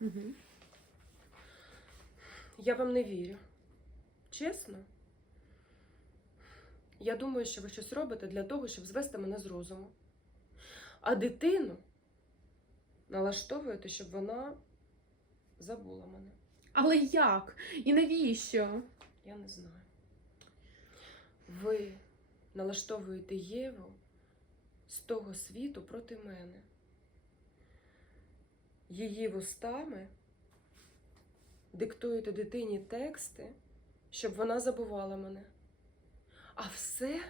Угу. Я вам не вірю. Чесно. Я думаю, що ви щось робите для того, щоб звести мене з розуму. А дитину налаштовуєте, щоб вона забула мене. Але як? І навіщо? Я не знаю. Ви налаштовуєте Єву з того світу проти мене. Її вустами диктуєте дитині тексти, щоб вона забувала мене. А все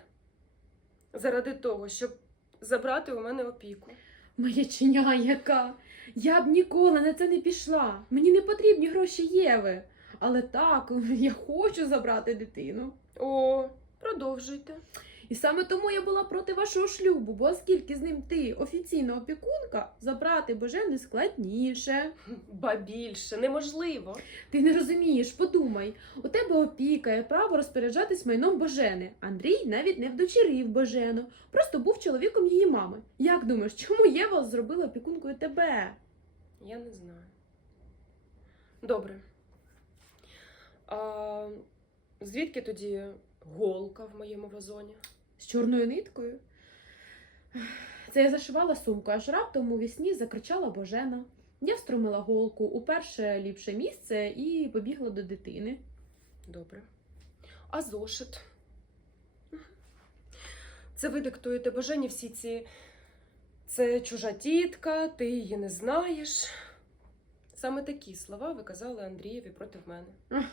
заради того, щоб забрати у мене опіку. Маячня яка? Я б ніколи на це не пішла. Мені не потрібні гроші Єви. Але так, я хочу забрати дитину. О, продовжуйте. І саме тому я була проти вашого шлюбу, бо оскільки з ним ти офіційна опікунка, забрати Божене складніше. Ба більше, неможливо. Ти не розумієш, подумай, у тебе опіка є право розпоряджатись майном Божени. Андрій навіть не вдочерів Божену, просто був чоловіком її мами. Як думаєш, чому Єва зробила опікункою тебе? Я не знаю. Добре. А, звідки тоді голка в моєму вазоні? З чорною ниткою? Це я зашивала сумку, аж раптом у вісні закричала Божена. Я встромила голку у перше ліпше місце і побігла до дитини. Добре. А зошит? Це ви диктуєте Божені всі ці. Це чужа тітка, ти її не знаєш. Саме такі слова ви казали Андрієві проти мене.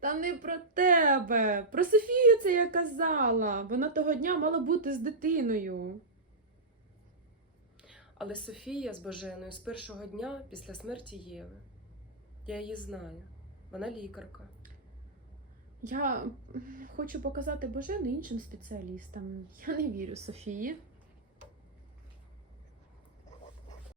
Та не про тебе, про Софію це я казала. Вона того дня мала бути з дитиною. Але Софія з Боженою з першого дня після смерті Єви. Я її знаю. Вона лікарка. Я хочу показати Божену іншим спеціалістам. Я не вірю Софії.